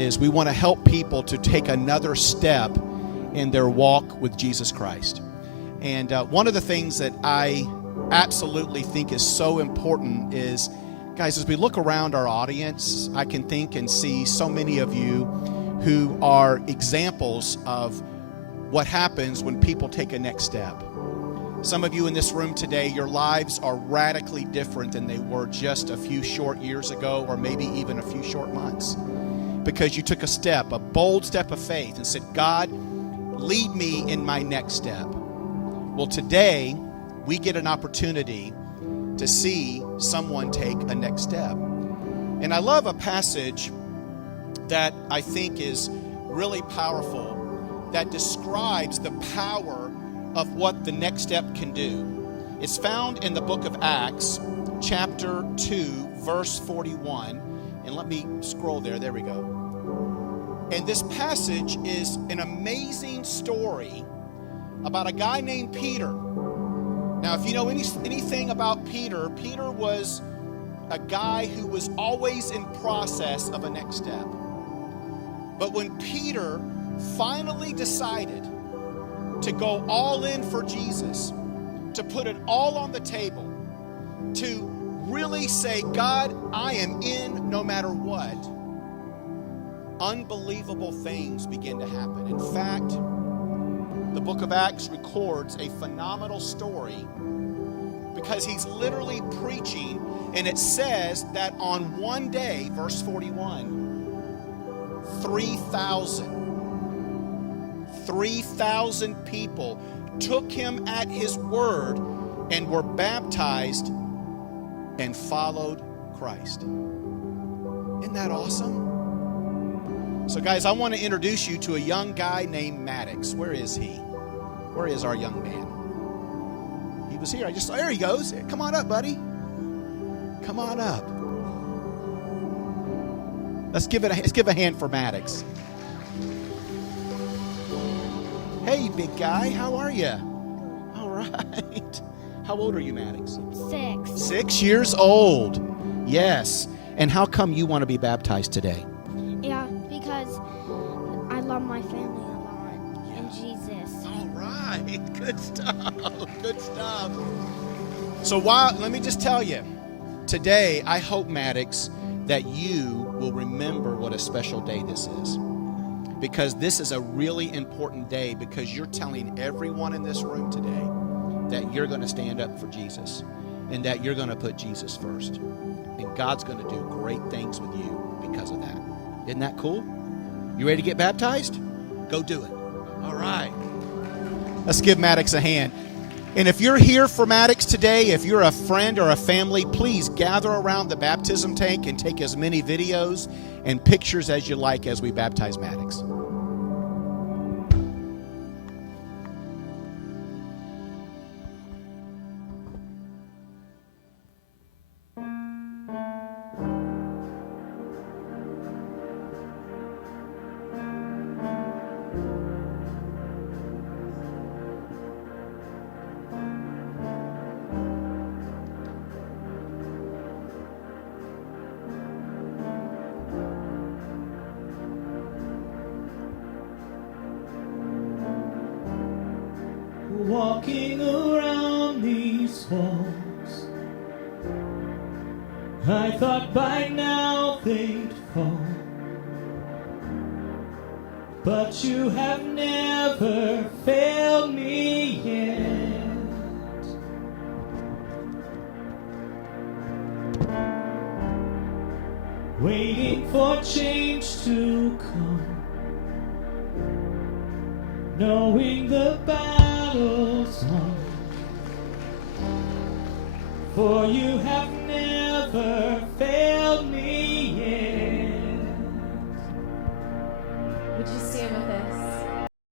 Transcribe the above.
is we want to help people to take another step in their walk with Jesus Christ. And one of the things that I absolutely think is so important is, guys, as we look around our audience, I can think and see so many of you who are examples of what happens when people take a next step. Some of you in this room today, your lives are radically different than they were just a few short years ago, or maybe even a few short months, because you took a step, a bold step of faith, and said, God, lead me in my next step. Well, today, we get an opportunity to see someone take a next step. And I love a passage that I think is really powerful that describes the power of what the next step can do. It's found in the book of Acts, chapter 2, verse 41. And let me scroll there. There we go. And this passage is an amazing story about a guy named Peter. Now, if you know anything about Peter, Peter was a guy who was always in process of a next step. But when Peter finally decided to go all in for Jesus, to put it all on the table, to really say, God, I am in no matter what, unbelievable things begin to happen. In fact, the book of Acts records a phenomenal story because he's literally preaching, and it says that on one day, verse 41, 3,000 people took him at his word and were baptized and followed Christ. Isn't that awesome? So guys, I want to introduce you to a young guy named Maddox. Where is he? Where is our young man? He was here. There he goes. Come on up, buddy. Come on up. Let's give a hand for Maddox. Hey, big guy, how are you? All right. How old are you, Maddox? 6. 6 years old. Yes. And how come you want to be baptized today? Yeah, because I love my family a lot and Jesus. All right. Good stuff. Good stuff. So let me just tell you, today I hope, Maddox, that you will remember what a special day this is. Because this is a really important day, because you're telling everyone in this room today that you're going to stand up for Jesus and that you're going to put Jesus first. And God's going to do great things with you because of that. Isn't that cool? You ready to get baptized? Go do it. All right. Let's give Maddox a hand. And if you're here for Maddox today, if you're a friend or a family, please gather around the baptism tank and take as many videos and pictures as you like as we baptize Maddox. Walking around these walls, I thought by now they'd fall, but you have never failed me yet. Waiting for change to come, knowing the battle's won, for you have never failed me